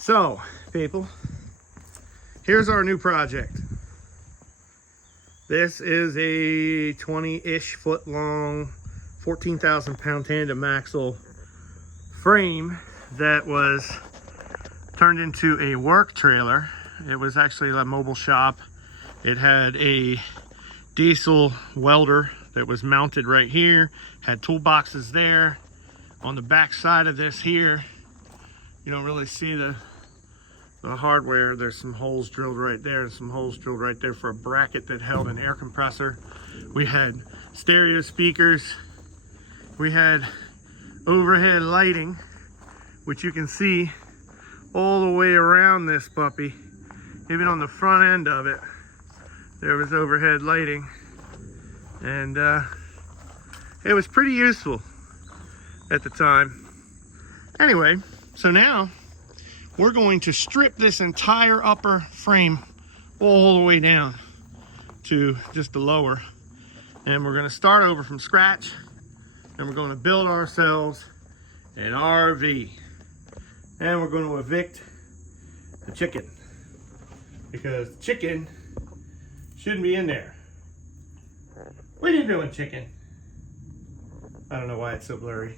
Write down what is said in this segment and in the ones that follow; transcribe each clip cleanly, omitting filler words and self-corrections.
So, people, here's our new project. This is a 20-ish foot long, 14,000 pound tandem axle frame that was turned into a work trailer. It was actually a mobile shop. It had a diesel welder that was mounted right here, had toolboxes there. On the back side of this here, you don't really see the hardware. There's some holes drilled right there and some holes drilled right there for a bracket that held an air compressor. We had stereo speakers. We had overhead lighting, which you can see all the way around this puppy. Even on the front end of it, there was overhead lighting. And it was pretty useful at the time. Anyway, so now we're going to strip this entire upper frame all the way down to just the lower. And we're gonna start over from scratch, and we're gonna build ourselves an RV. And we're gonna evict the chicken, because the chicken shouldn't be in there. What are you doing, chicken? I don't know why it's so blurry.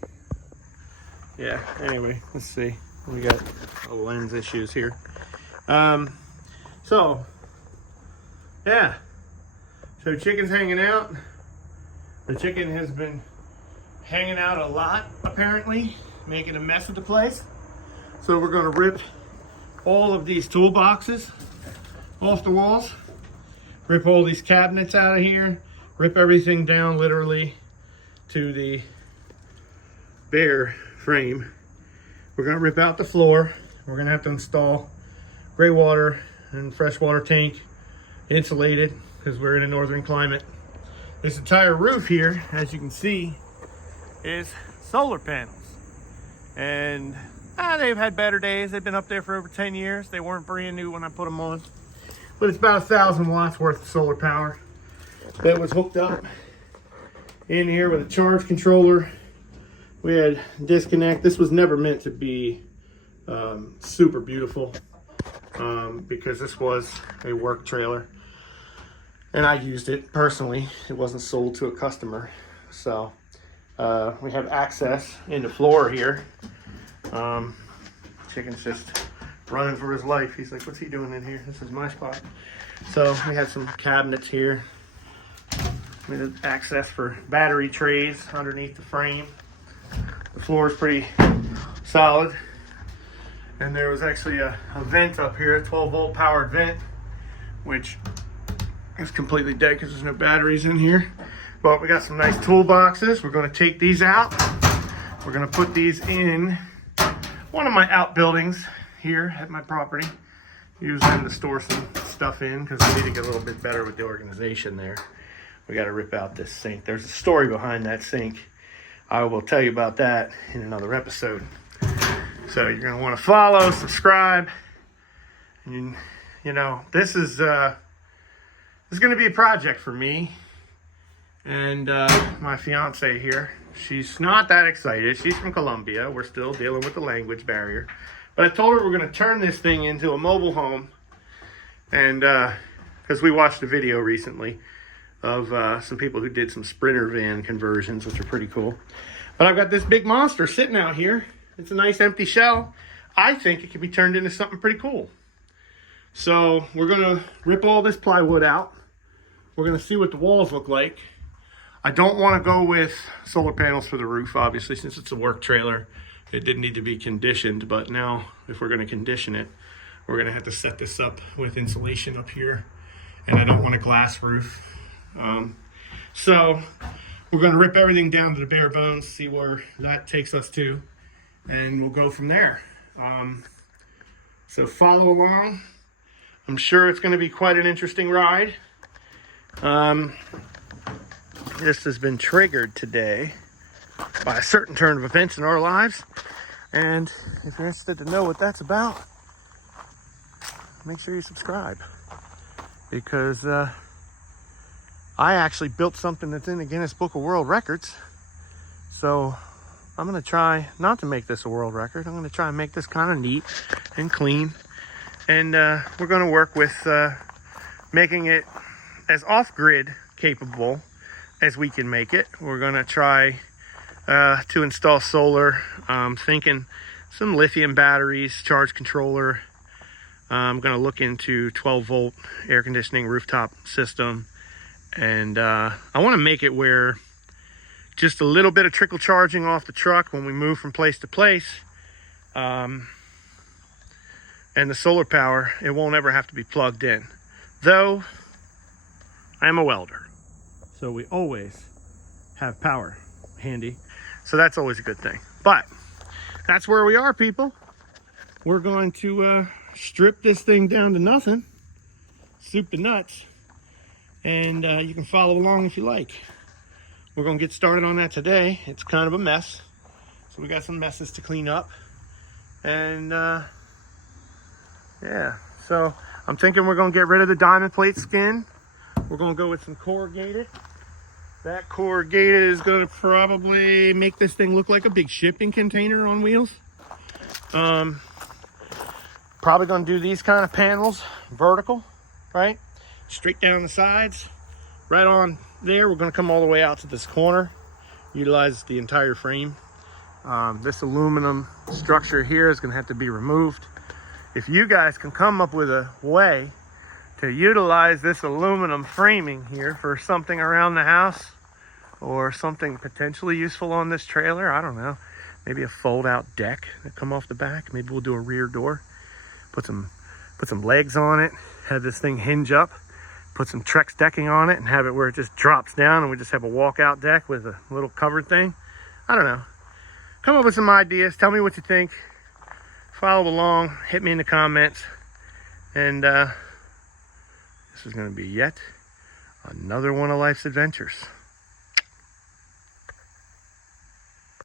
Yeah, anyway, let's see. We got lens issues here. So chicken's hanging out. The chicken has been hanging out a lot, apparently, making a mess of the place. So we're gonna rip all of these toolboxes off the walls, rip all these cabinets out of here, rip everything down literally to the bare frame. We're gonna rip out the floor. We're gonna have to install gray water and freshwater tank, insulated, because we're in a northern climate. This entire roof here, as you can see, is solar panels. And they've had better days. They've been up there for over 10 years. They weren't brand new when I put them on. But it's about 1,000 watts worth of solar power that was hooked up in here with a charge controller. We had disconnect. This was never meant to be super beautiful because this was a work trailer, and I used it personally. It wasn't sold to a customer. So we have access in the floor here. Chicken's just running for his life. He's like, what's he doing in here? This is my spot. So we have some cabinets here. We have access for battery trays underneath the frame. The floor is pretty solid. And there was actually a vent up here, a 12-volt powered vent, which is completely dead because there's no batteries in here. But we got some nice toolboxes. We're going to take these out. We're going to put these in one of my outbuildings here at my property. Use them to store some stuff in because we need to get a little bit better with the organization there. We got to rip out this sink. There's a story behind that sink. I will tell you about that in another episode. So you're going to want to follow, subscribe. And, you know, this is going to be a project for me and my fiance here. She's not that excited. She's from Colombia. We're still dealing with the language barrier. But I told her we're going to turn this thing into a mobile home. And because we watched a video recently of some people who did some Sprinter van conversions, which are pretty cool. But I've got this big monster sitting out here. It's a nice empty shell. I think it could be turned into something pretty cool. So we're going to rip all this plywood out. We're going to see what the walls look like. I don't want to go with solar panels for the roof, obviously, since it's a work trailer. It didn't need to be conditioned, but now if we're going to condition it, we're going to have to set this up with insulation up here. And I don't want a glass roof. So we're going to rip everything down to the bare bones, see where that takes us to, and we'll go from there. So follow along. I'm sure it's going to be quite an interesting ride. This has been triggered today by a certain turn of events in our lives, and if you're interested to know what that's about, make sure you subscribe, because I actually built something that's in the Guinness Book of World Records. So I'm going to try not to make this a world record. I'm going to try and make this kind of neat and clean. And we're going to work with making it as off-grid capable as we can make it. We're going to try to install solar. Thinking some lithium batteries, charge controller. I'm going to look into 12-volt air conditioning rooftop system. And I want to make it where just a little bit of trickle charging off the truck when we move from place to place. And the solar power, it won't ever have to be plugged in. Though, I'm a welder, so we always have power handy. So that's always a good thing. But that's where we are, people. We're going to strip this thing down to nothing, soup to nuts, and you can follow along if you like. We're going to get started on that today. It's kind of a mess, so we got some messes to clean up. And yeah, so I'm thinking we're going to get rid of the diamond plate skin. We're going to go with some corrugated. That corrugated is going to probably make this thing look like a big shipping container on wheels. Probably going to do these kind of panels vertical, right? Straight down the sides. Right on there, we're going to come all the way out to this corner. Utilize the entire frame. This aluminum structure here is going to have to be removed. If you guys can come up with a way to utilize this aluminum framing here for something around the house or something potentially useful on this trailer, I don't know, maybe a fold out deck that come off the back. Maybe we'll do a rear door, put some legs on it, have this thing hinge up, put some Trex decking on it and have it where it just drops down and we just have a walkout deck with a little covered thing. I don't know. Come up with some ideas. Tell me what you think. Follow along. Hit me in the comments. And this is going to be yet another one of life's adventures.